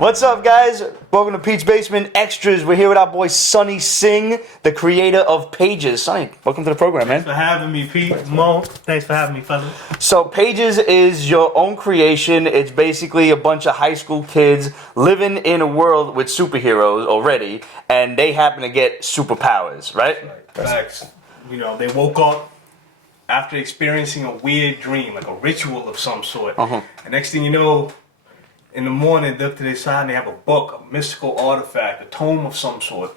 What's up, guys? Welcome to Pete's Basement Extras. We're here with our boy Sunny Singh, the creator of Pages. Sunny, welcome to the program, man. Thanks for having me, Pete. Mo, thanks for having me, fellas. So Pages is your own creation. It's basically a bunch of high school kids living in a world with superheroes already, and they happen to get superpowers, right? Facts. You know, they woke up after experiencing a weird dream, like a ritual of some sort. And next thing you know, in the morning, they look to their side and they have a book, a mystical artifact, a tome of some sort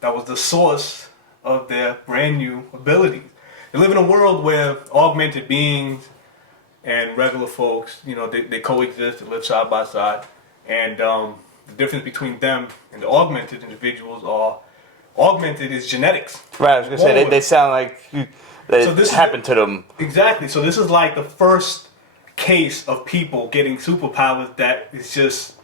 that was the source of their brand new abilities. They live in a world where augmented beings and regular folks, you know, they coexist, they live side by side. And the difference between them and the augmented individuals are, augmented is genetics. Right, I was going to say, they sound like this happened to them. Exactly. So this is like the first case of people getting superpowers that is just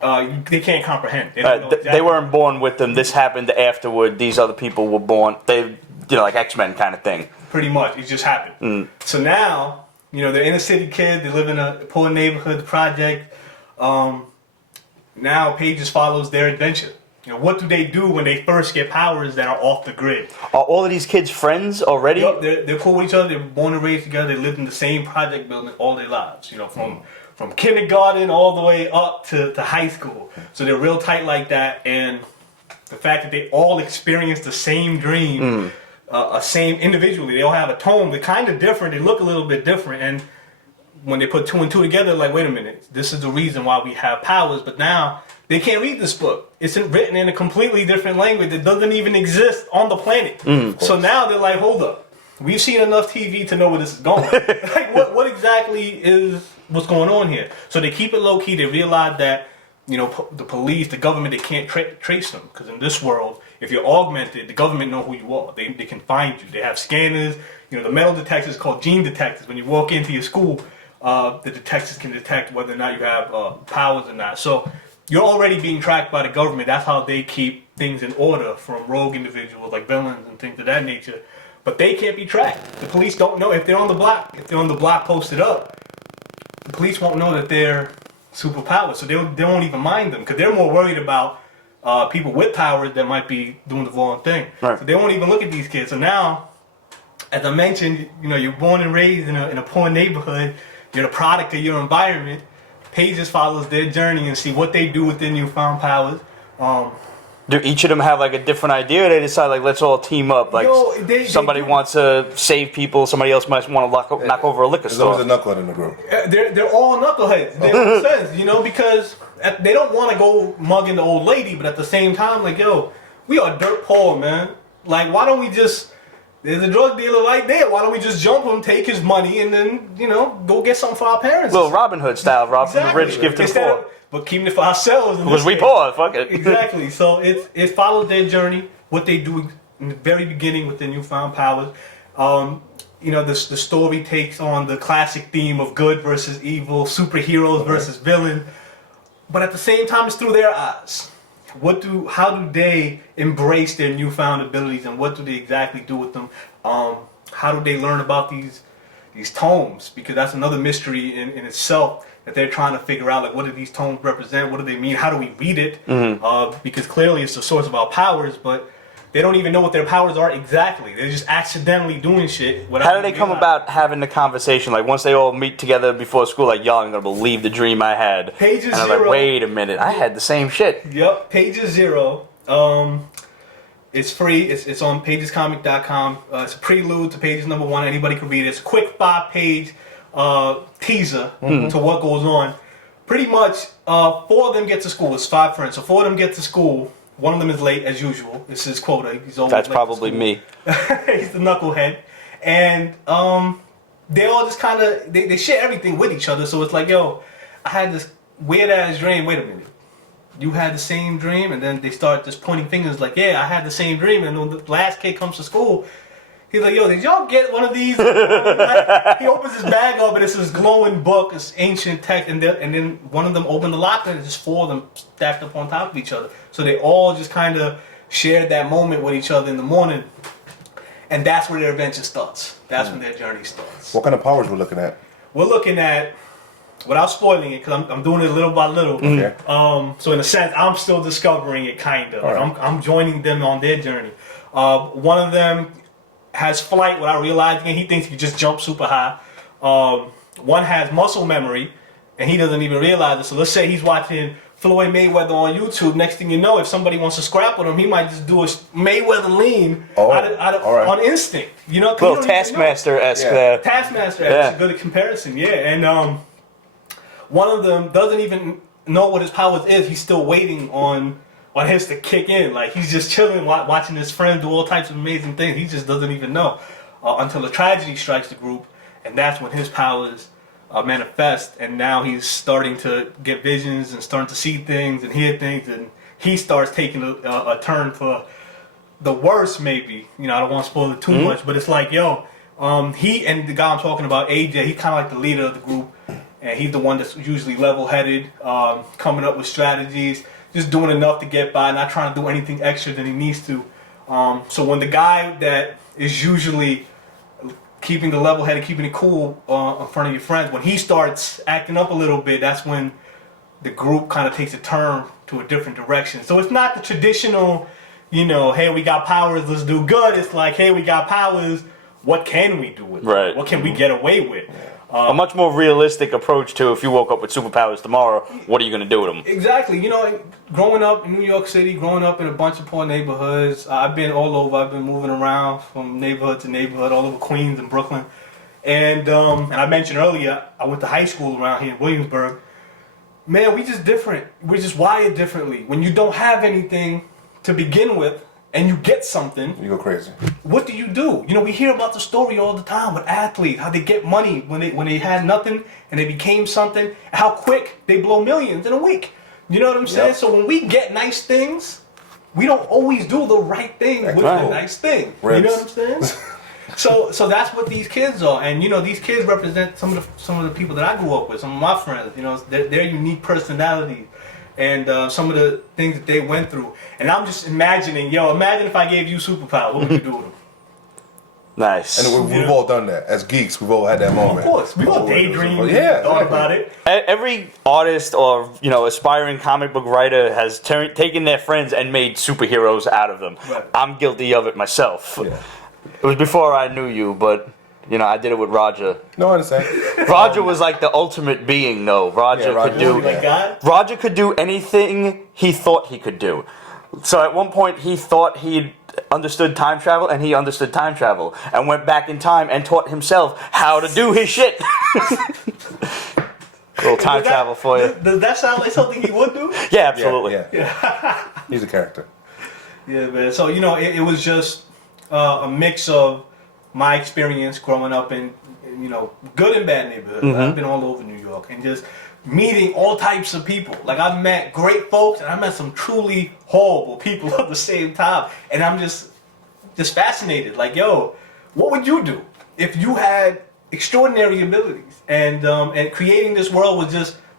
they can't comprehend. They, they weren't born with them. This happened afterward. These other people were born. They, like X-Men kind of thing. Pretty much, it just happened. So now, you know, they're inner city kids. They live in a poor neighborhood project. Now Pages follows their adventure. You know, what do they do when they first get powers that are off the grid? Are all of these kids friends already? Yep, they're cool with each other. They're born and raised together. They lived in the same project building all their lives. You know, from kindergarten all the way up to high school. So they're real tight like that. And the fact that they all experience the same dream, same individually. They all have a tone. They're kind of different. They look a little bit different. And when they put two and two together, like, wait a minute, this is the reason why we have powers. But now they can't read this book. It's written in a completely different language that doesn't even exist on the planet. So now they're like, hold up. We've seen enough TV to know where this is going. Like, what exactly is what's going on here? So they keep it low key. They realize that, you know, the police, the government, they can't trace them. Because in this world, if you're augmented, the government know who you are. They can find you. They have scanners. You know, the metal detectors called gene detectors. When you walk into your school, the detectors can detect whether or not you have powers or not. So you're already being tracked by the government. That's how they keep things in order from rogue individuals like villains and things of that nature. But they can't be tracked. The police don't know if they're on the block. If they're on the block posted up, the police won't know that they're superpowered. So they won't even mind them because they're more worried about people with powers that might be doing the wrong thing. Right. So they won't even look at these kids. So now, as I mentioned, you know, you're born and raised in a poor neighborhood. You're the product of your environment. Pages follows their journey and see what they do with their newfound powers. Do each of them have like a different idea, or they decide like let's all team up? Like somebody wants to save people, somebody else might want to knock over a liquor store. There's always a knucklehead in the group. They're all knuckleheads. They make sense, you know, because they don't want to go mugging the old lady, but at the same time, like, yo, we are dirt poor, man. Like, why don't we just? There's a drug dealer right there. Why don't we just jump him, take his money, and then, you know, go get something for our parents? Little Robin Hood style, rob from the rich, give to the poor. But keeping it for ourselves. Because we poor, fuck it. Exactly. So it follows their journey, what they do in the very beginning with their newfound powers. You know, the story takes on the classic theme of good versus evil, superheroes versus villain. But at the same time, it's through their eyes. How do they embrace their newfound abilities, and what do they exactly do with them? How do they learn about these tomes? Because that's another mystery in itself that they're trying to figure out. Like, what do these tomes represent? What do they mean? How do we read it? Because clearly it's the source of our powers, but they don't even know what their powers are exactly. They're just accidentally doing shit. How do they come about having the conversation? Like, once they all meet together before school, like, y'all aren't going to believe the dream I had. Pages and I'm Zero. like, wait a minute, I had the same shit. Yep, Pages Zero. It's free. It's on pagescomic.com. It's a prelude to Pages number 1. Anybody can read it. It's a quick 5-page teaser to what goes on. Pretty much, 4 of them get to school. It's 5 friends. So 4 of them get to school. One of them is late, as usual. It's his quota. He's always That's late probably me. He's the knucklehead. And they all just kind of, they share everything with each other. So it's like, yo, I had this weird-ass dream. Wait a minute. You had the same dream? And then they start just pointing fingers like, yeah, I had the same dream. And when the last kid comes to school, he's like, yo, did y'all get one of these? He opens his bag up and it's this glowing book, this ancient text, and then one of them opened the locker and it's just 4 of them stacked up on top of each other. So they all just kind of shared that moment with each other in the morning. And that's where their adventure starts. That's when their journey starts. What kind of powers we're looking at? We're looking at without spoiling it, because I'm doing it little by little. Okay. So in a sense, I'm still discovering it, kind of. All right. I'm joining them on their journey. One of them has flight without realizing it. He thinks he can just jump super high. One has muscle memory, and he doesn't even realize it. So let's say he's watching Floyd Mayweather on YouTube. Next thing you know, if somebody wants to scrap with him, he might just do a Mayweather lean all right. on instinct. You know, Little Taskmaster-esque Yeah. there. Taskmaster. Yeah. That's a good comparison. Yeah, and one of them doesn't even know what his powers is. He's still waiting on his to kick in. Like he's just chilling, watching his friend do all types of amazing things. He just doesn't even know until a tragedy strikes the group, and that's when his powers manifest. And now he's starting to get visions and starting to see things and hear things, and he starts taking a turn for the worst. Maybe, you know, I don't want to spoil it too much, but it's like, yo, he and the guy I'm talking about, AJ, he's kind of like the leader of the group. And he's the one that's usually level-headed, coming up with strategies, just doing enough to get by, not trying to do anything extra than he needs to. So when the guy that is usually keeping the level-headed, keeping it cool in front of your friends, when he starts acting up a little bit, that's when the group kind of takes a turn to a different direction. So it's not the traditional, you know, hey, we got powers, let's do good. It's like, hey, we got powers, what can we do with Right. it? What can we get away with? A much more realistic approach to if you woke up with superpowers tomorrow, what are you going to do with them? Exactly. You know, growing up in New York City, growing up in a bunch of poor neighborhoods, I've been all over. I've been moving around from neighborhood to neighborhood, all over Queens and Brooklyn. And I mentioned earlier, I went to high school around here in Williamsburg. Man, we just different. We're just wired differently. When you don't have anything to begin with, and you get something, You go crazy. what do? You know, we hear about the story all the time with athletes, how they get money when they had nothing and they became something, how quick they blow millions in a week. You know what I'm saying? Yep. So when we get nice things, we don't always do the right thing with Right. the nice thing. Reps. You know what I'm saying? So that's what these kids are, and you know, these kids represent some of the people that I grew up with, some of my friends. You know, their unique personalities. And some of the things that they went through. And I'm just imagining, imagine if I gave you superpower, what would you do with them? Nice. And we've all done that. As geeks, we've all had that moment. Of course, we've all daydreamed, Yeah, thought exactly. about it. Every artist or aspiring comic book writer has taken their friends and made superheroes out of them. Right. I'm guilty of it myself. Yeah. It was before I knew you, but I did it with Roger. No, I understand. Roger was like the ultimate being, though. Roger Yeah, Roger could do was Like God? Roger could do anything he thought he could do. So at one point he thought he understood time travel, and he understood time travel, and went back in time and taught himself how to do his shit. Little time travel for you. Does that sound like something he would do? Yeah, absolutely. Yeah. He's a character. Yeah, man. So, it was just a mix of my experience growing up in good and bad neighborhoods. I've been all over New York, and just meeting all types of people. Like, I've met great folks, and I met some truly horrible people at the same time. And I'm just fascinated. Like, yo, what would you do if you had extraordinary abilities? And creating this world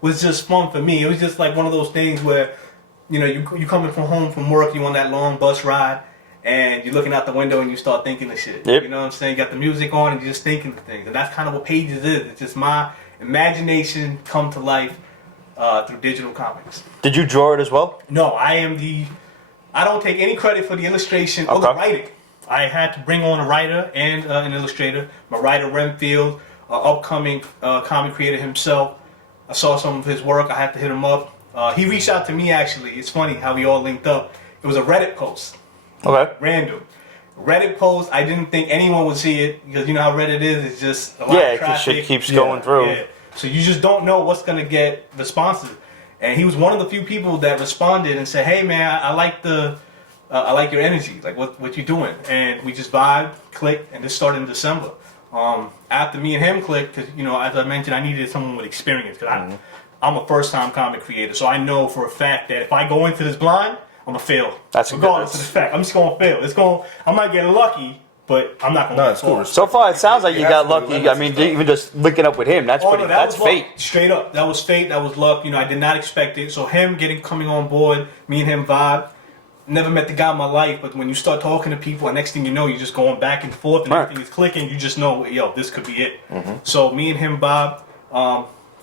was just fun for me. It was just like one of those things where, you coming from home from work, you on that long bus ride, and you're looking out the window and you start thinking of shit. Yep. You know what I'm saying? You got the music on and you're just thinking of things. And that's kind of what Pages is. It's just my imagination come to life through digital comics. Did you draw it as well? No, I don't take any credit for the illustration or the Okay. writing. I had to bring on a writer and an illustrator. My writer, Rem Fields, upcoming comic creator himself. I saw some of his work. I had to hit him up. He reached out to me, actually. It's funny how we all linked up. It was a Reddit post. Okay. Random. Reddit post, I didn't think anyone would see it, because you know how Reddit is. It's just a lot Yeah, of because traffic. shit keeps going through. Yeah. So you just don't know what's going to get responses. And he was one of the few people that responded and said, hey man, I like your energy, like what you doing. And we just vibed, clicked, and this started in December. After me and him clicked, because as I mentioned, I needed someone with experience, because I'm a first-time comic creator, so I know for a fact that if I go into this blind, I'm gonna fail. That's a regardless good- of the fact. I'm just gonna fail. I might get lucky, but I'm not gonna. No, get it's cool. far. So far, it sounds like you You got have to lucky. limit I mean, yourself. even just linking up with him, that's Oh, no, that's was fate. luck. Straight up, that was fate. That was luck. I did not expect it. So him coming on board, me and him vibe. Never met the guy in my life, but when you start talking to people, and next thing you know, you're just going back and forth, and Right. everything is clicking. You just know, yo, this could be it. So me and him, Bob,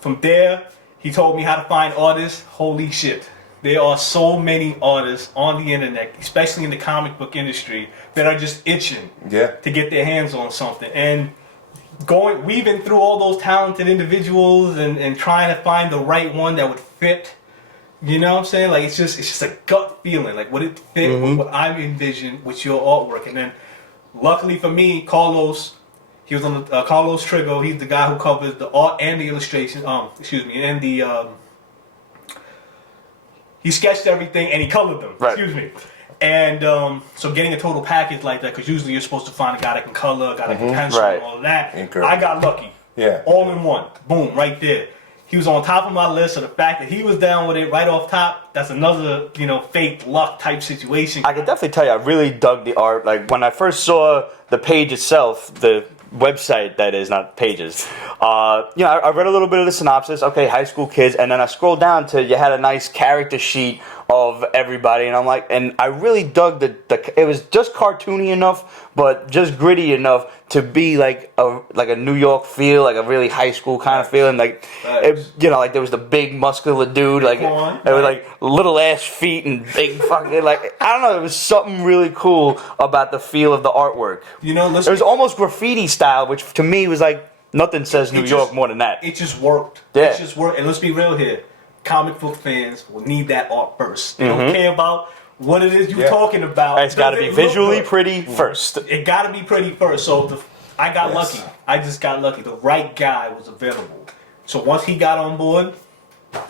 from there, he told me how to find artists. Holy shit. There are so many artists on the internet, especially in the comic book industry, that are just itching to get their hands on something. And weaving through all those talented individuals and trying to find the right one that would fit. You know what I'm saying? Like, it's just a gut feeling. Like, would it fit with what I envisioned with your artwork? And then, luckily for me, Carlos, he was on the Carlos Trigo. He's the guy who covers the art and the illustration. And the he sketched everything and he colored them. Right. Excuse me. And so getting a total package like that, because usually you're supposed to find a guy that can color, a guy that can pencil, and all of that. Inker. I got lucky. Yeah. All in one. Boom, right there. He was on top of my list, so the fact that he was down with it right off top, that's another, fake luck type situation. I can definitely tell you, I really dug the art. Like, when I first saw the page itself, the website, that is, not pages, I read a little bit of the synopsis. Okay, high school kids, and then I scrolled down to, you had a nice character sheet of everybody, and I'm like, and I really dug it was just cartoony enough, but just gritty enough to be like a New York feel, like a really high school kind of feeling. Like, like there was the big muscular dude, like it was like little ass feet and big fucking, like, I don't know, there was something really cool about the feel of the artwork. It was almost graffiti style, which to me was like, nothing says New York more than that. It just worked. Yeah. It just worked. And let's be real here. Comic book fans will need that art first. They don't care about what it is you're talking about. It's got to be visually pretty first. It got to be pretty first. So I got lucky. I just got lucky. The right guy was available. So once he got on board,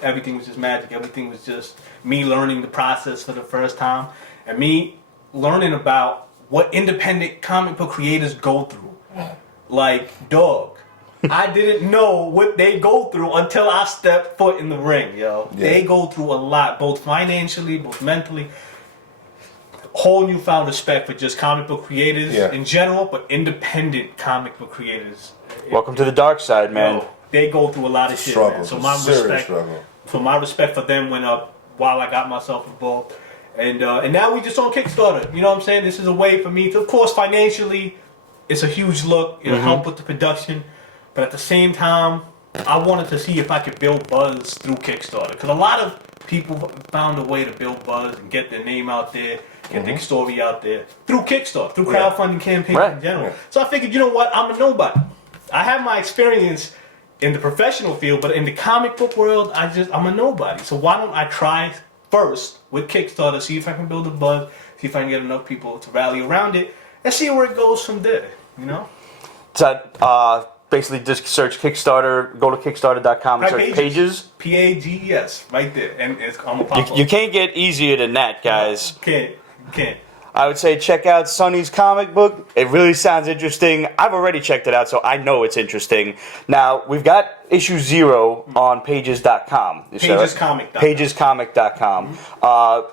everything was just magic. Everything was just me learning the process for the first time. And me learning about what independent comic book creators go through. Like, dog. I didn't know what they go through until I stepped foot in the ring, yo. Yeah. They go through a lot, both financially, both mentally. Whole newfound respect for just comic book creators in general, but independent comic book creators. Welcome to the dark side, man. Yo, they go through a lot of shit, man. So my respect for them went up while I got myself involved. And now we just on Kickstarter. You know what I'm saying? This is a way for me to, of course, financially, it's a huge look. It'll help with the production. But at the same time, I wanted to see if I could build buzz through Kickstarter. Because a lot of people found a way to build buzz and get their name out there, get their story out there through Kickstarter, through crowdfunding campaigns in general. Yeah. So I figured, you know what, I'm a nobody. I have my experience in the professional field, but in the comic book world, I'm a nobody. So why don't I try first with Kickstarter, see if I can build a buzz, see if I can get enough people to rally around it, and see where it goes from there, So, basically, just search Kickstarter. Go to Kickstarter.com and search pages. Pages, right there, and it's gonna pop up. You can't get easier than that, guys. You can't. I would say check out Sunny's comic book. It really sounds interesting. I've already checked it out, so I know it's interesting. Now, we've got issue 0 on pages.com. Pagescomic.com.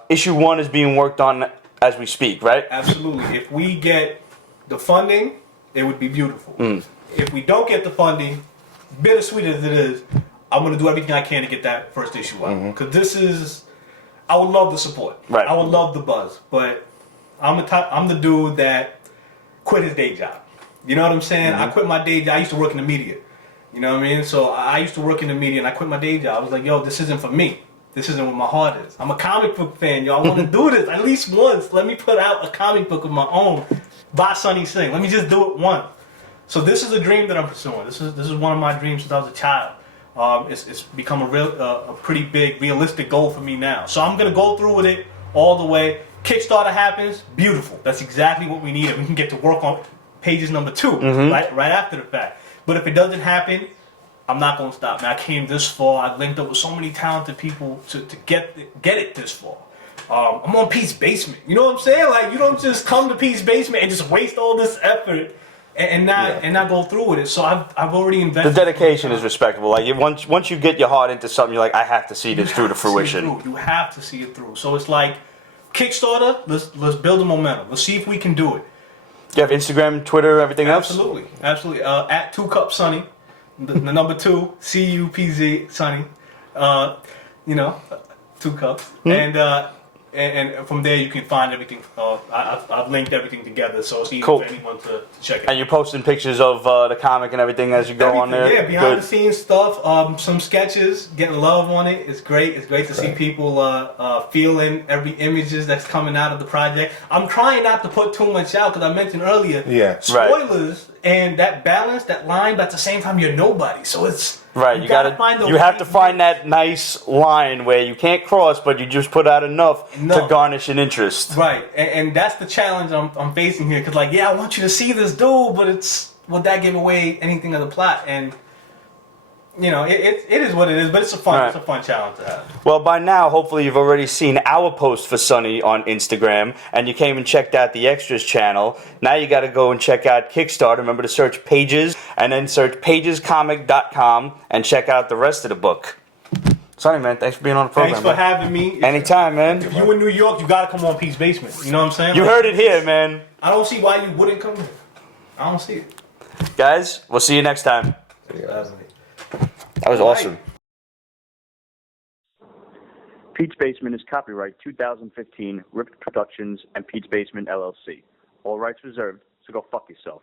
Issue 1 is being worked on as we speak, right? Absolutely. If we get the funding, it would be beautiful. If we don't get the funding, bittersweet as it is, I'm going to do everything I can to get that first issue out. Because I would love the support. Right. I would love the buzz. But I'm the dude that quit his day job. You know what I'm saying? I quit my day job. I used to work in the media. You know what I mean? So I used to work in the media and I quit my day job. I was like, yo, this isn't for me. This isn't what my heart is. I'm a comic book fan, yo. I want to do this at least once. Let me put out a comic book of my own by Sunny Singh. Let me just do it once. So this is a dream that I'm pursuing. This is one of my dreams since I was a child. It's become a pretty big, realistic goal for me now. So I'm gonna go through with it all the way. Kickstarter happens, beautiful. That's exactly what we need, and we can get to work on pages number 2 right after the fact. But if it doesn't happen, I'm not gonna stop. Man, I came this far. I linked up with so many talented people to get it this far. I'm on Pete's Basement. You know what I'm saying? Like, you don't just come to Pete's Basement and just waste all this effort. And not go through with it. So I've already invested. The dedication is respectable. Like, once you get your heart into something, you're like, I have to see this through to fruition. You have to see it through. So it's like Kickstarter. Let's build a momentum. Let's see if we can do it. Do you have Instagram, Twitter, everything else? Absolutely. At 2 Cup Sunny, the number 2 CUPZ Sunny. 2 cups. And and from there you can find everything. I've linked everything together, so it's easy Cool. for anyone to check it out. And you're posting pictures of the comic and everything as you go on there? Yeah, behind Good. the scenes stuff, some sketches, getting love on it. It's great. It's great to see people feeling every images that's coming out of the project. I'm trying not to put too much out because I mentioned earlier, spoilers and that balance, that line, but at the same time you're nobody. So it's Right, you gotta find the you have right to find mix. that nice line where you can't cross, but you just put out enough to garnish an interest. Right, and that's the challenge I'm facing here. Cause like, yeah, I want you to see this dude, but would that give away anything of the plot? And you know, it is what it is, but it's a fun challenge to have. Well, by now, hopefully you've already seen our post for Sunny on Instagram, and you came and checked out the Extras channel. Now you got to go and check out Kickstarter. Remember to search Pages, and then search pagescomic.com, and check out the rest of the book. Sunny, man, thanks for being on the program. Thanks for having me. Anytime, man. If you in New York, you gotta come on Pete's Basement. You know what I'm saying? You heard it here, man. I don't see why you wouldn't come here. I don't see it. Guys, we'll see you next time. That was awesome. Pete's Basement is copyright 2015, Ripped Productions and Pete's Basement LLC. All rights reserved, so go fuck yourself.